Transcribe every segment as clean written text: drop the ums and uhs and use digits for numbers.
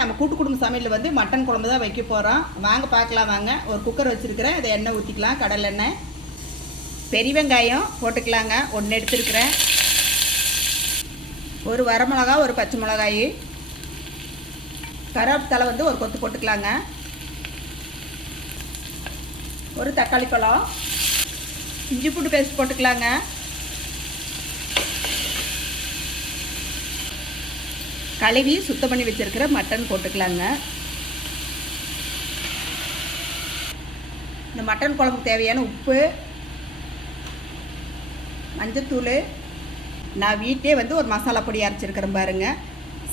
நம்ம கூட்டு குடும்ப சமையலில் வந்து மட்டன் குழம்பு தான் வைக்க போகிறோம். வாங்க பார்க்கலாம் வாங்க. ஒரு குக்கர் வச்சுருக்கிறேன். அதை எண்ணெய் ஊற்றிக்கலாம். கடலை எண்ணெய். பெரிய வெங்காயம் போட்டுக்கலாங்க, 1 எடுத்துருக்கிறேன். ஒரு வரமிளகா, ஒரு பச்சை மிளகாய், கருவேப்பிலை வந்து ஒரு கொத்து போட்டுக்கலாங்க. ஒரு தக்காளி பழம், இஞ்சி பூண்டு பேஸ்ட் போட்டுக்கலாங்க. கழுவி சுத்தம் பண்ணி வச்சுருக்கிற மட்டன் போட்டுக்கலாங்க. இந்த மட்டன் குழம்புக்கு தேவையான உப்பு, மஞ்சத்தூள், நான் வீட்டே வந்து ஒரு மசாலா பொடி அரைச்சிருக்கிறேன் பாருங்கள்.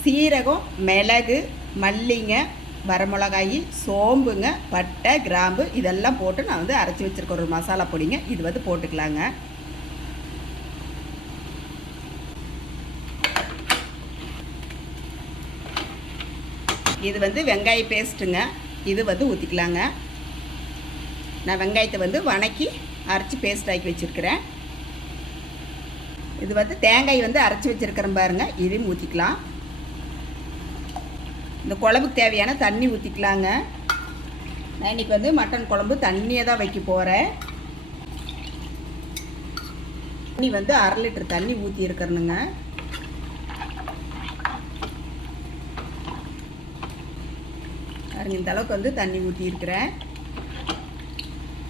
சீரகம், மிளகு, மல்லிங்க, வரமிளகாய், சோம்புங்க, பட்டை, கிராம்பு இதெல்லாம் போட்டு நான் வந்து அரைச்சி வச்சுருக்க ஒரு மசாலா பொடிங்க. இது வந்து போட்டுக்கலாங்க. இது வந்து வெங்காய பேஸ்ட்டுங்க. இது வந்து ஊற்றிக்கலாங்க. நான் வெங்காயத்தை வந்து வணக்கி அரைச்சி பேஸ்ட் ஆக்கி வச்சுருக்கிறேன். இது வந்து தேங்காய் வந்து அரைச்சி வச்சுருக்கிறேன் பாருங்கள். இதையும் ஊற்றிக்கலாம். இந்த குழம்புக்கு தேவையான தண்ணி ஊற்றிக்கலாங்க. நான் இன்றைக்கி வந்து மட்டன் குழம்பு தண்ணியை தான் வைக்க போகிறேன். தண்ணி வந்து 1/2 லிட்டர் தண்ணி ஊற்றி இருக்கிறனுங்க. இந்த அளவுக்கு வந்து தண்ணி ஊற்றி இருக்கிறேன்.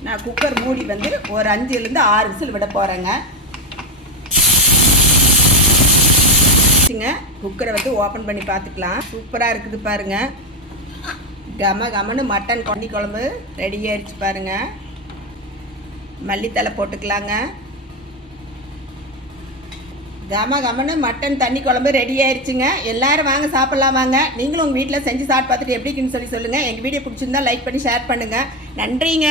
நான் குக்கர் மூடி வந்து ஒரு 5லேருந்து 6 விசில் விட போகிறேங்க. குக்கரை வந்து ஓப்பன் பண்ணி பார்த்துக்கலாம். சூப்பராக இருக்குது பாருங்கள். கமன்னு மட்டன் கொண்டி குழம்பு ரெடி ஆயிடுச்சு பாருங்கள். மல்லித்தலை போட்டுக்கலாங்க. கமன்னு மட்டன் தண்ணி குழம்பு ரெடி ஆயிடுச்சுங்க. எல்லோரும் வாங்க சாப்பிட்லாம் வாங்க. நீங்களும் உங்கள் வீட்டில் செஞ்சு சாப்பிட்டு பார்த்துட்டு எப்படி இருக்குன்னு சொல்லுங்கள். எங்கள் வீடியோ பிடிச்சிருந்தா லைக் பண்ணி ஷேர் பண்ணுங்கள். நன்றிங்க.